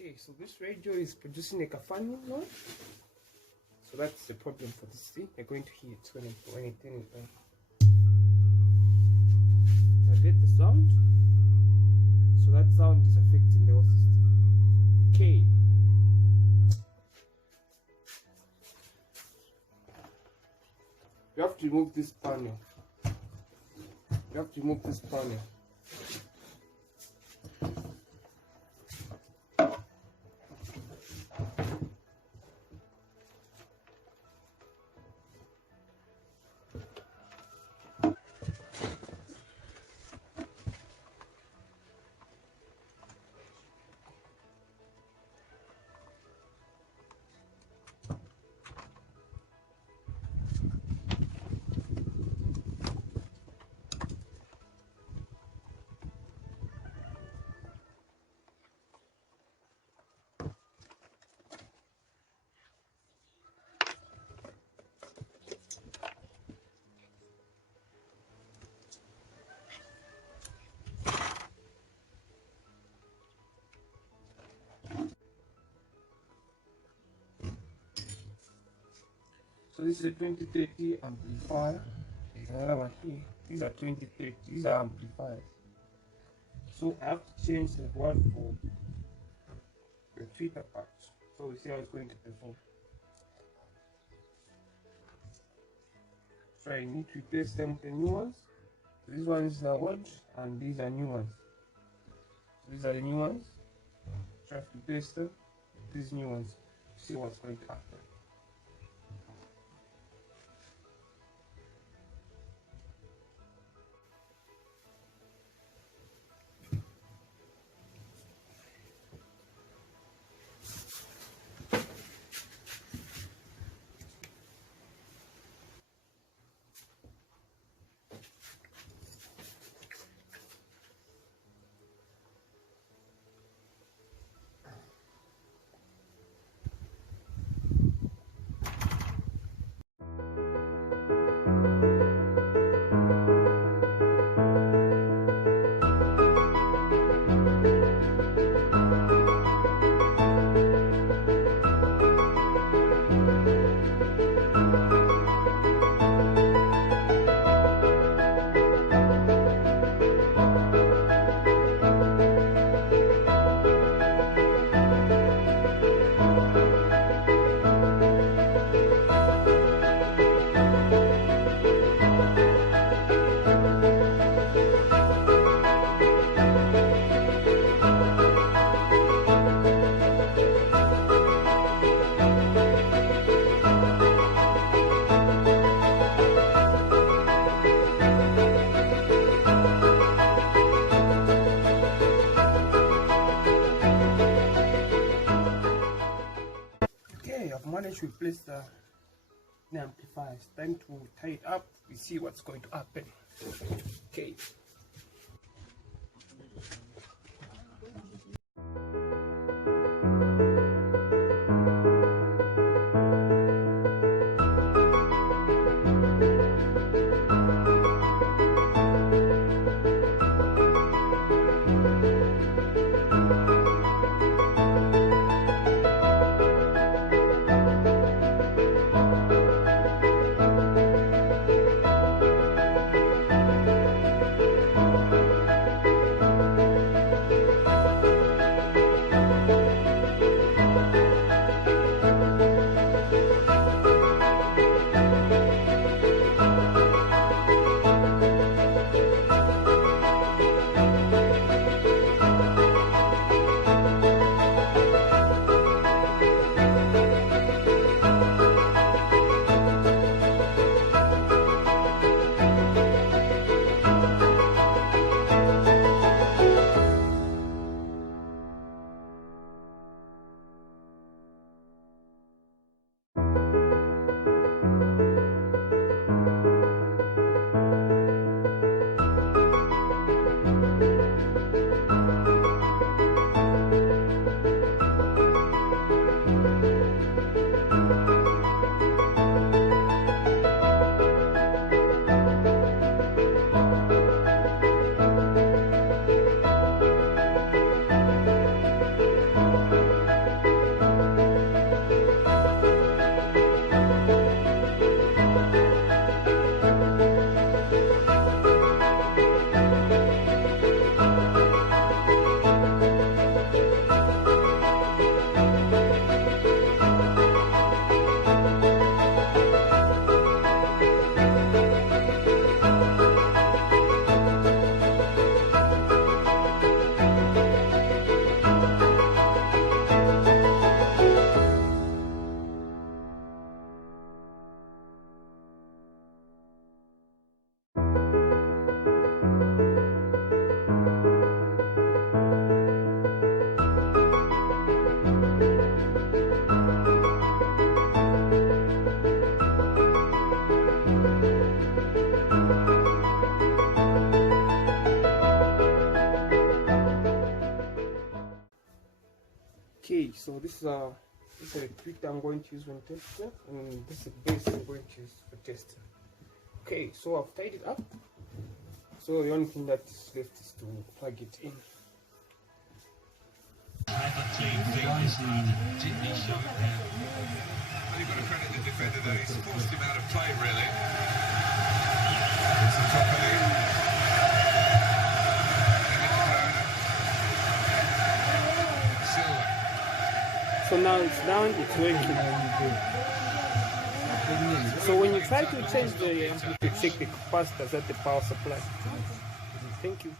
Okay, so this radio is producing like a funny noise. So that's the problem for this thing. You're going to hear it when it turns on. I get the sound. So that sound is affecting the whole system. Okay. You have to remove this panel. You have to remove this panel. So this is a 2030 amplifier. There's another one here. These are 2030. These are amplifiers. So I have to change the one for the tweeter part. So we see how it's going to perform. So I need to replace them with the new ones. So these ones are old and these are new ones. So these are the new ones. So I have to replace them with these new ones to see what's going to happen. I've managed to replace the amplifier. It's time to tie it up. We see what's going to happen. Okay. Okay, so this is a tweak that I'm going to use when testing, and this is the base I'm going to use for testing. Okay, so I've tied it up. So the only thing that's left is to plug it in. You've got to credit the defender there. He's forced him out of play, really. It's the top of him. So now it's down, it's working. So when you try to change the amplitude, check the capacitors at the power supply. Thank you.